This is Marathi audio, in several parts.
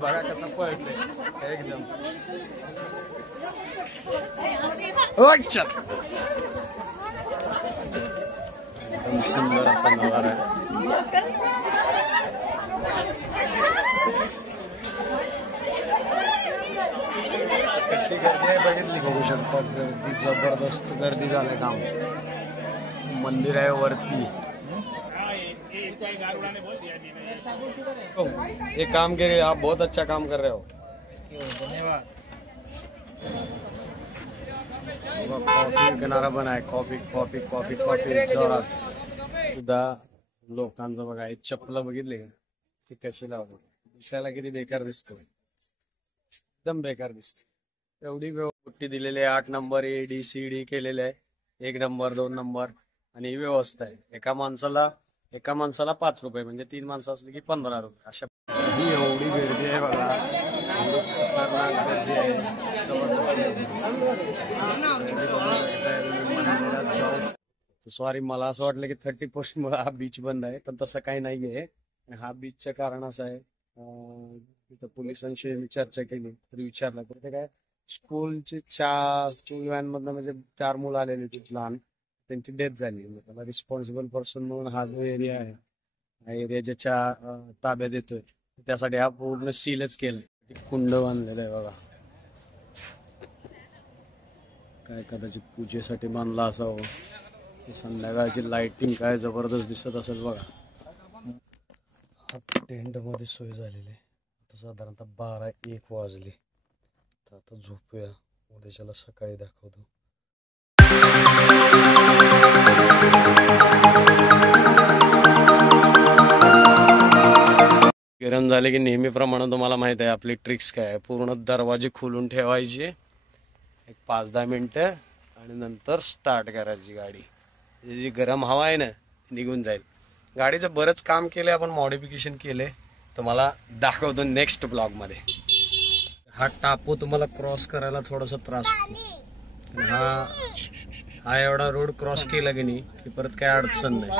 बघा कसं पळतंय एकदम. एकदम सुंदर असा नजारा आहे. कशी गर्दी आहे बघितली, बघू शकतात. गर्दी जबरदस्त गर्दी झालंय. काम मंदिर आहे वरती. ये काम के लिए आप बहुत अच्छा काम कर रहे हो. धन्यवाद. कॉफी किनारा पण आहे. कॉफी कॉफी कॉफी कॉफी जोरात. सुद्धा लोकांचं बघा. चप्पल बघितले का ती कशी लावली. दिसायला किती बेकार दिसतो. एकदम बेकार दिसते. एवढी व्यवस्थित दिलेली आहे. 8 नंबर ABCD केलेले आहे. 1 नंबर 2 नंबर आणि व्यवस्था आहे. एका माणसाला 5 रुपये म्हणजे 3 माणसं असली की 15 रुपये. अशा एवढी गर्दी आहे बघा. गर्दी आहे. सॉरी, मला असं वाटलं की 31 मुळे हा बीच बंद आहे, पण तसं काही नाहीये. हा बीचचं कारण असं आहे, तिथं पोलिसांशी मी चर्चा केली तर विचारलं तर ते काय स्कूल व्हॅन मधनं म्हणजे 4 मुलं आलेली होती लहान, त्यांची डेथ झाली. त्याला रिस्पॉन्सिबल पर्सन म्हणून हा जो एरिया आहे, हा एरिया ज्याच्या ताब्यात येतोय त्यासाठी हा पूर्ण सीलच केलं. कुंड बांधलेलं आहे बघा. काय कदाचित पूजेसाठी बांधला असावं. संध्याकाळची लाइटिंग काय जबरदस्त दिसत असेल बघा. आता टेंट मध्ये सोय झालेली आहे. आता साधारणतः 12-1 वाजले. तर आता झोपूया, उद्याच्याला सकाळी दाखवतो. गरम झाले की नेहमीप्रमाणे तुम्हाला माहित आहे आपली ट्रिक्स काय आहे. पूर्ण दरवाजे खोलून ठेवायचे 5-10 मिनिटं आणि नंतर स्टार्ट करायची गाडी. जी गरम हवा आहे ना निघून जाईल. गाडीचं बरंच काम केलंय आपण, मॉडिफिकेशन केले, तुम्हाला दाखवतो नेक्स्ट ब्लॉग मध्ये. हा टापू तुम्हाला क्रॉस करायला थोडासा त्रास होतो. हा एवढा रोड क्रॉस केला की नाही की परत काय अडचण नाही.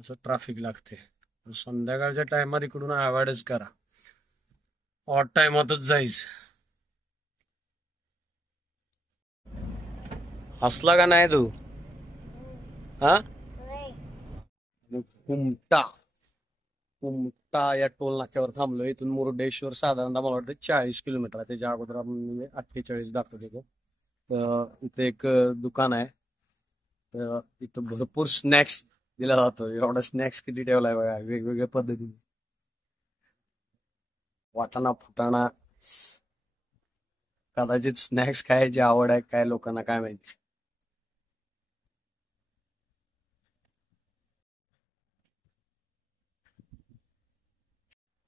असं ट्रॅफिक लागते. संध्याकाळच्या टायमात इकडून अवॉइडच करा. ऑड टाइमातच जायचं. हसला का नाही तू? हा, कुमटा या टोल नाक्यावर थांबलो. इथून मुरुडेश्वर साधारणतः मला वाटतं 40 किलोमीटर आहे. त्याच्या अगोदर आपण 48 दाखवतो. तर इथे एक दुकान आहे. तर इथं भरपूर स्नॅक्स दिला जातो. एवढा स्नॅक्स किती ठेवलाय बघा, वेगवेगळ्या पद्धतीने. वाटाणा फुटाणा, कदाचित स्नॅक्स खायची आवड आहे काय लोकांना काय माहिती.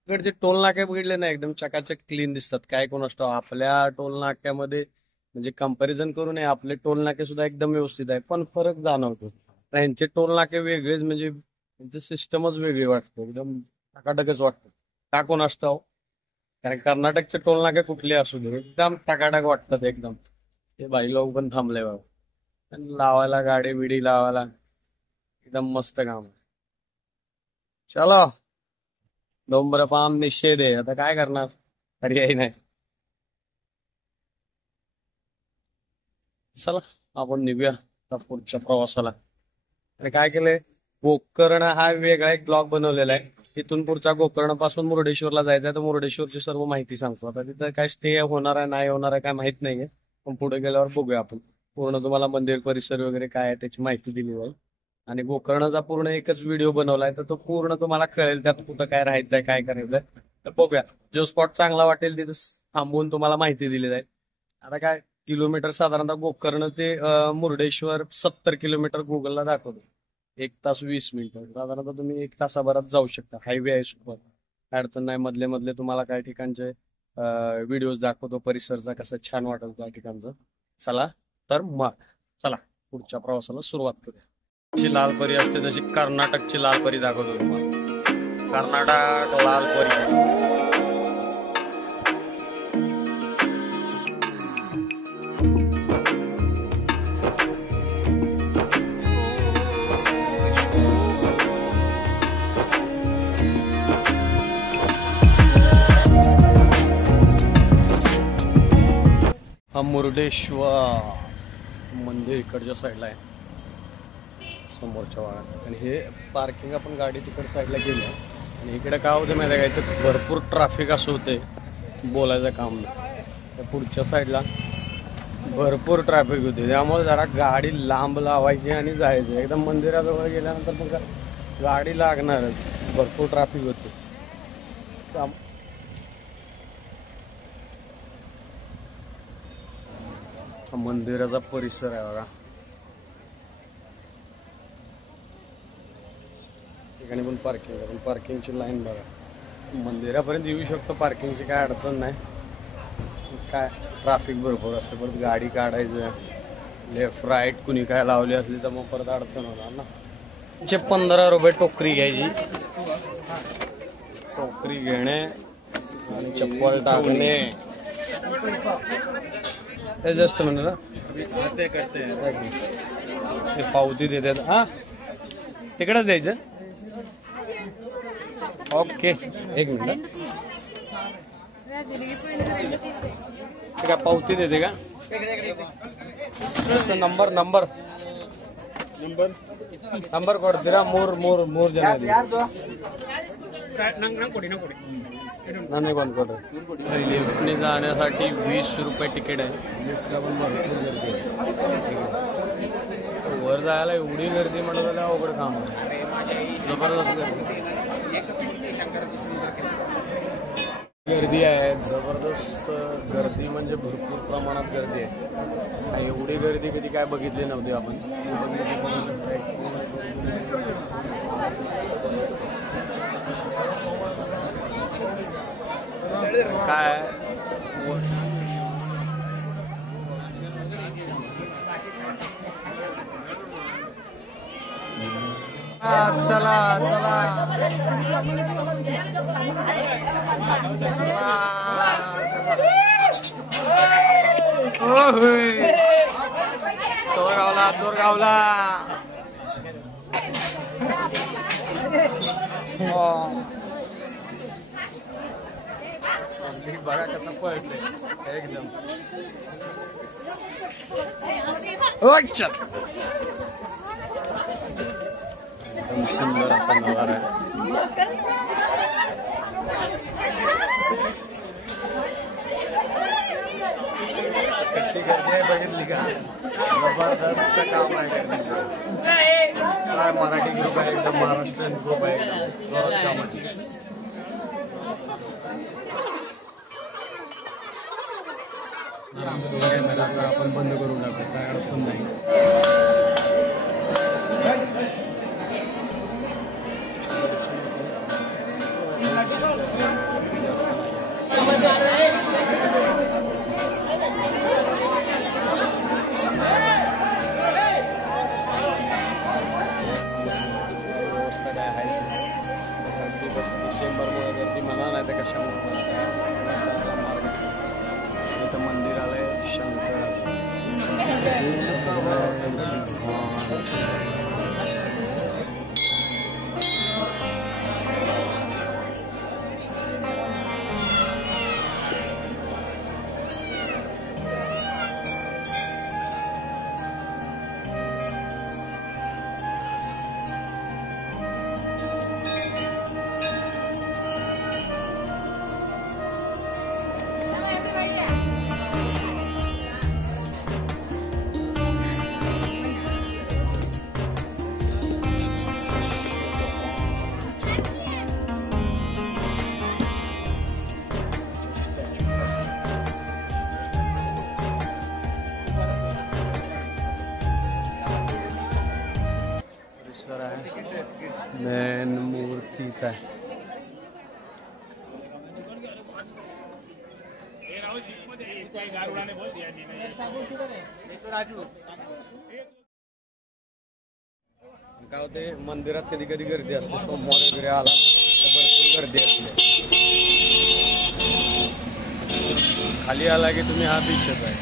इकडचे टोल नाके बघितले ना एकदम चकाचक क्लीन दिसतात. काय कोण असतो आपल्या टोल नाक्यामध्ये म्हणजे कंपॅरिझन करू नये. आपले टोल नाके सुद्धा एकदम व्यवस्थित आहे, पण फरक जाणवतो. त्यांचे टोल नाके वेगळेच, म्हणजे त्यांची सिस्टमच वेगळी वाटते. एकदम टकाटकच वाटतं. का कोण असतो, कारण कर्नाटकचे टोल नाके कुठले असू दे एकदम टकाटक वाटतात एकदम. ते बाई लोक पण थांबले बाबा लावायला, गाडी बिडी लावायला एकदम मस्त काम आहे. चलो, धूम्रपान निषेध आहे. आता काय करणार, पर्याय नाही. चला आपण निघूया पुढच्या प्रवासाला. आणि काय केलंय, गोकर्ण हा वेगळा एक ब्लॉग बनवलेला आहे. तिथून पुढचा गोकर्ण पासून मुरुडेश्वरला जायचं आहे. तर मुरुडेश्वरची सर्व माहिती सांगतो. आता तिथं काय स्टे होणार आहे नाही होणार आहे काय माहित नाहीये, पण पुढे गेल्यावर बघूया आपण. पूर्ण तुम्हाला मंदिर परिसर वगैरे काय आहे त्याची माहिती दिली जाईल. आणि गोकर्णचा पूर्ण एकच व्हिडिओ बनवलाय, तर तो पूर्ण तुम्हाला कळेल त्यात कुठं काय राहायचंय काय करायचंय. तर बघूया, जो स्पॉट चांगला वाटेल तिथं थांबवून तुम्हाला माहिती दिली जाईल. आता काय किलोमीटर साधारणतः गोकर्ण ते मुरुडेश्वर 70 किलोमीटर गुगलला दाखवतो. 1 तास 20 मिनिटं साधारणतः तुम्ही 1 तासाभरात जाऊ शकता. हायवे आहे सुपर, अडचण नाही. मधले मधले तुम्हाला काही ठिकाणचे व्हिडिओज दाखवतो परिसरचा कसा छान वाटेल त्या ठिकाणचं. चला तर मग चला पुढच्या प्रवासाला सुरुवात करूया. जशी लाल परी असते तशी कर्नाटकची लाल परी दाखवतो तुम्हाला. कर्नाटक लाल परी. मुरुडेश्वर मंदिर इकडच्या साईडला आहे, समोरच्या भागात. आणि हे पार्किंग आपण गाडी तिकड साईडला गेली. आणि इकडे काय होतं माहिती आहे का, इथं भरपूर ट्रॅफिक असं होते, बोलायचं काम नाही. त्या पुढच्या साईडला भरपूर ट्रॅफिक होते, त्यामुळे जरा गाडी लांब लावायची आणि जायचं. एकदम मंदिराजवळ गेल्यानंतर मग गाडी लागणारच, भरपूर ट्रॅफिक होते. मंदिराचा परिसर आहे बघा, ठिकाणी पण पार्किंग आहे, पण पार्किंगची लाईन बघा. मंदिरापर्यंत येऊ शकतो, पार्किंगची काय अडचण नाही. काय ट्रॅफिक भरपूर असतं, परत गाडी काढायचं, लेफ्ट राईट कुणी काय लावली असली तर मग परत अडचण होणार ना. 15 रुपये टोकरी घ्यायची, टोकरी घेणे आणि चप्पल टाकणे. ते जस्ट म्हणलं ना ते पावती देतात. हा तिकडंच द्यायचं. ओके एक मिनिट, ते काय पावती देते का? नंबर नंबर नंबर नंबर ಕೊಡ್ತೀರಾ? ಮೂರು ಜನ ನನಗೆ ಒಂದು ಕೊಡ್ರಿ. लिफ्टने जाण्यासाठी 20 रुपये तिकीट आहे. लिफ्टला पण भरपूर गर्दी आहे. वर जायला एवढी गर्दी म्हणत अवघड काम आहे, जबरदस्त गर्दी आहे. जबरदस्त गर्दी म्हणजे भरपूर प्रमाणात गर्दी आहे. एवढी गर्दी कधी काय बघितली नव्हती आपण. काय चला चला चोरगावला चोरगावला. बघा कसं पळतंय एकदम. एकदम सुंदर असा नजारा आहे. कशी गर्दी आहे बघितली का? जबरदस्त काम आहे. काय मराठी ग्रुप आहे, एकदम महाराष्ट्रीयन ग्रुप आहे, जोरात कामाची. आपण बंद करून टाकू, काय अडचण नाही. डिसेंबरमुळे गर्दी म्हणा नाही तर कशामुळे मार्ग इथं मंदिर आलंय शंकर. मेन मूर्ति का काय होते मंदिरात कधी कधी गर्दी असते. सोमवार वगैरे आला तर भरपूर गर्दी असते. खाली आला की तुम्ही हा बीचच आहे.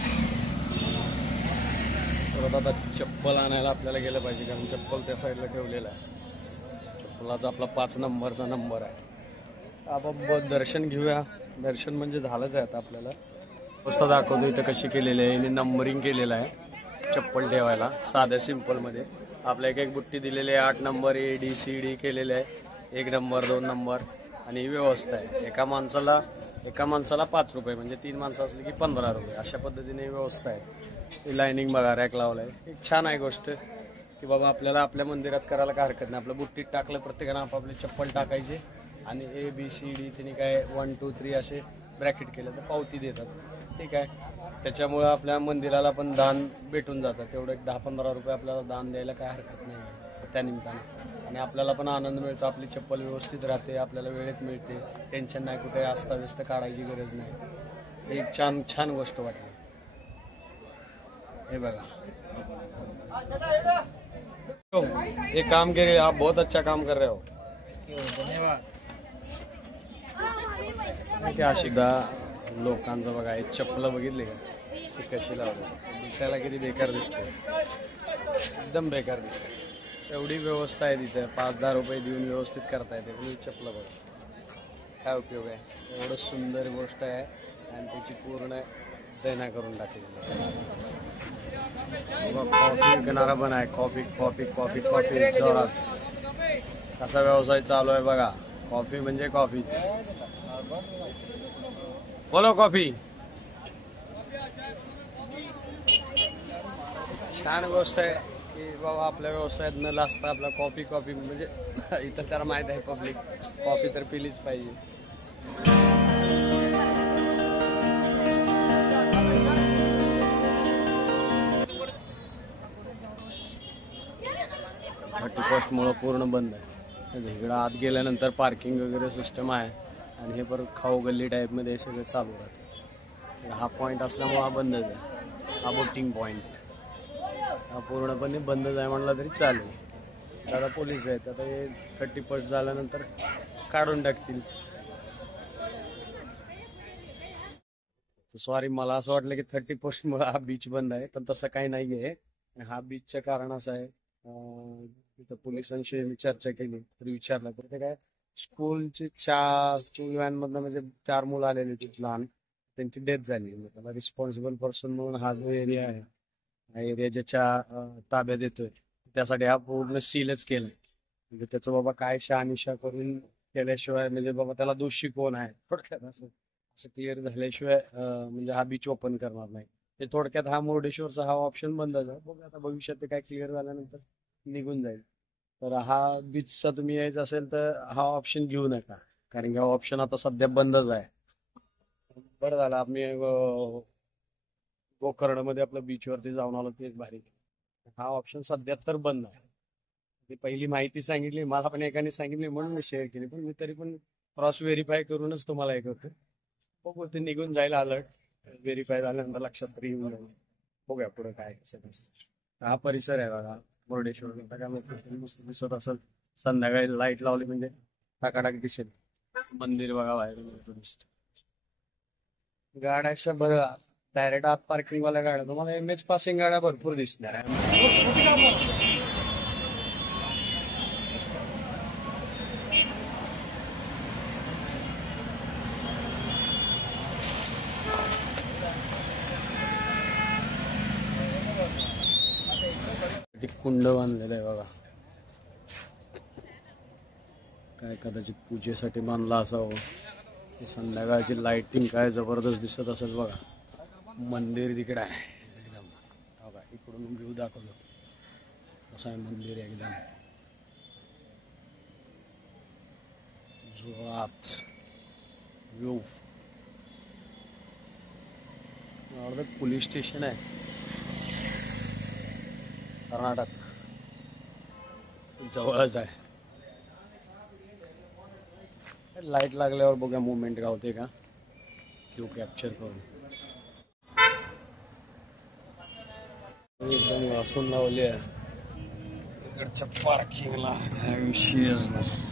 परत आता चप्पल आणायला आपल्याला गेलं पाहिजे, कारण चप्पल त्या साईडला ठेवलेला आहे. चप्पलाचा आपला 5 नंबरचा नंबर आहे. आपण दर्शन घेऊया. दर्शन म्हणजे झालंच आहे आता आपल्याला. व्यवस्था दाखवतो इथं कशी केलेली आहे. नंबरिंग केलेलं आहे चप्पल ठेवायला साध्या सिंपलमध्ये. आपल्या एक बुट्टी दिलेली आहे 8 नंबर ADCD केलेले आहे. 1 नंबर 2 नंबर आणि व्यवस्था आहे. एका माणसाला 5 रुपये म्हणजे 3 माणसं असली की 15 रुपये अशा पद्धतीने व्यवस्था आहे. लाईनिंग बघा रॅक लावलाय. एक छान आहे गोष्ट की बाबा आपल्याला आपल्या मंदिरात करायला काय हरकत नाही. आपलं बुट्टीत टाकलं प्रत्येकानं आपापले चप्पल टाकायचे आणि ABCD तिने काय 1 2 3 असे ब्रॅकेट केलं तर पावती देतात. ठीक आहे. त्याच्यामुळं आपल्या मंदिराला पण दान भेटून जातं. तेवढं एक 10-15 रुपये आपल्याला दान द्यायला काय हरकत नाही त्या निमित्ताने. आणि आपल्याला पण आनंद मिळतो. आपली चप्पल व्यवस्थित राहते, आपल्याला वेळेत मिळते, टेन्शन नाही, कुठे अस्ताव्यस्त काढायची गरज नाही. एक छान गोष्ट वाटली. हे बघा ये काम के लिए आप बहुत अच्छा काम कर रहे हो. धन्यवाद. क्या शिकदा लोकांचं बघा हे चप्पल बघितली का ती कशी लावली. दिसायला किती बेकार दिसते, एकदम बेकार दिसते. एवढी व्यवस्था आहे तिथे. 5-10 रुपये देऊन व्यवस्थित करता येते. पण चप्पल बघ काय उपयोग आहे. एवढं सुंदर गोष्ट आहे आणि त्याची पूर्ण दैना करून टाकलेली आहे. कॉफी विकणारा पण आहे. कॉफी जोरात. कसा व्यवसाय चालू आहे बघा. कॉफी म्हणजे कॉफी. बोलो कॉफी. छान गोष्ट आहे की बाबा आपल्या व्यवसायात न लाजता आपला कॉफी म्हणजे इथं त्याला माहित आहे पब्लिक कॉफी तर पिलीच पाहिजे. 31st मुळे पूर्ण बंद आहे. इकडं आत गेल्यानंतर पार्किंग वगैरे सिस्टम आहे आणि हे परत खाऊ गल्ली टाईपमध्ये सगळं चालू राहतं. हा पॉईंट असल्यामुळे हा बंदच आहे. हा बोटिंग पॉईंट हा पूर्णपणे बंदच आहे म्हणलं तरी चालेल. आता पोलीस आहेत. आता हे 31st झाल्यानंतर काढून टाकतील. सॉरी मला असं वाटलं की 31st मुळे हा बीच बंद आहे, पण तसं काही नाही आहे. हा बीचचं कारण असं आहे तिथं पोलिसांशी मी चर्चा केली तर विचारलं तर ते काय स्कूल व्हॅन मधनं म्हणजे 4 मुलं आलेली होती लहान, त्यांची डेथ झाली. त्याला रिस्पॉन्सिबल पर्सन म्हणून हा जो एरिया आहे हा एरिया ज्याच्या ताब्यात येतोय त्यासाठी हा पूर्ण सीलच केलाय. म्हणजे त्याचं बाबा काय शहानिशा करून केल्याशिवाय म्हणजे बाबा त्याला दोषी कोण आहे थोडक्यात असं क्लिअर झाल्याशिवाय म्हणजे हा बीच ओपन करणार नाही. ते थोडक्यात हा मुर्डेश्वरचा हा ऑप्शन बंदच आहे. बघा आता भविष्यात ते काय क्लिअर झाल्यानंतर निघून जाईल. तर हा बीचचा तुम्ही यायचं असेल तर हा ऑप्शन घेऊ नका, कारण की हा ऑप्शन आता सध्या बंदच आहे. बरं झालं आम्ही गोकर्णमध्ये आपल्या बीचवरती जाऊन आलो ते एक भारी. हा ऑप्शन सध्या तर बंद आहे. ती पहिली माहिती सांगितली मला पण एकाने सांगितली म्हणून मी शेअर केली, पण मी तरी पण क्रॉस व्हेरीफाय करूनच तुम्हाला हे करतो. बघू ते निघून जाईल अलर्ट. व्हेरीफाय झाल्यानंतर लक्षात तरी येऊन जाईल. बघूया पुढे काय कसं. हा परिसर आहे बघा मुर्डेश्वर. काय मस्त दिसत असेल संध्याकाळी लाईट लावली म्हणजे टाकाटाक दिसेल. मंदिर बघा बाहेर दिसत. गाड्या बरं डायरेक्ट आत पार्किंग वाल्या गाड्या तुम्हाला MH पासिंग गाड्या भरपूर दिसणार आहे. कुंड बांधलेलं आहे बघा. काय कदाचित पूजेसाठी बांधला असावं. संध्याकाळची लाइटिंग काय जबरदस्त दिसत असेल बघा. मंदिर तिकडे आहे एकदम बघा. इकडून व्ह्यू दाखवतो असं आहे मंदिर एकदम जोरात व्ह्यू. पोलीस स्टेशन आहे कर्नाटक जवळच आहे. लाईट लागल्यावर बघा मुवमेंट गावते का क्यू कॅप्चर करून. एकदम वासून लावली आहे इकडच्या पार्किंगला. काय विषयच नाही.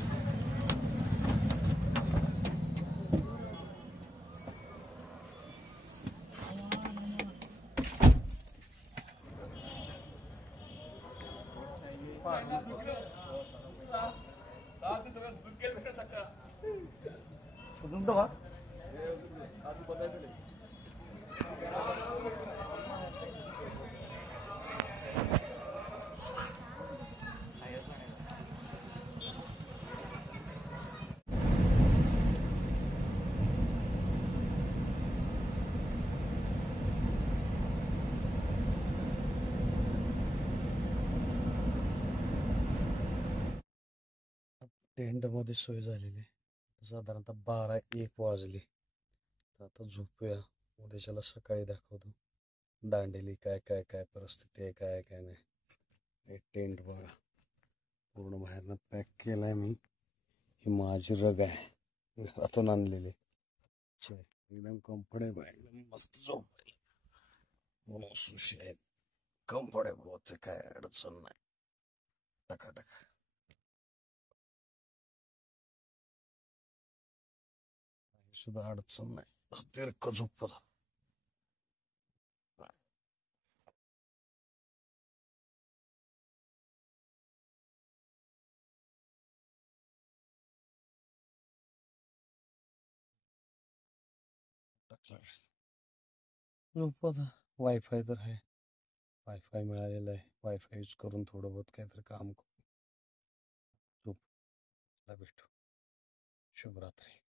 टेंट मध्ये सोय झालेली आहे. साधारणतः 12-1 वाजले. तर आता झोपूया. उद्याच्याला सकाळी दाखवतो दांडेली काय काय काय परिस्थिती आहे, काय काय नाही. एक टेंट बघा पूर्ण बाहेरनं पॅक केलाय मी. ही माझी रग आहे घरातून आणलेली. एकदम कम्फर्टेबल आहे, एकदम मस्त झोप आहे. कम्फर्टेबल होते, काय अडचण नाही. टका टका सुद्धा अडचण नाही. तिरक झोपत झोपत. वायफाय तर आहे, वायफाय मिळालेला आहे. वायफाय यूज करून थोडं बहुत काहीतरी काम करू. झोप. भेटू. शुभरात्री.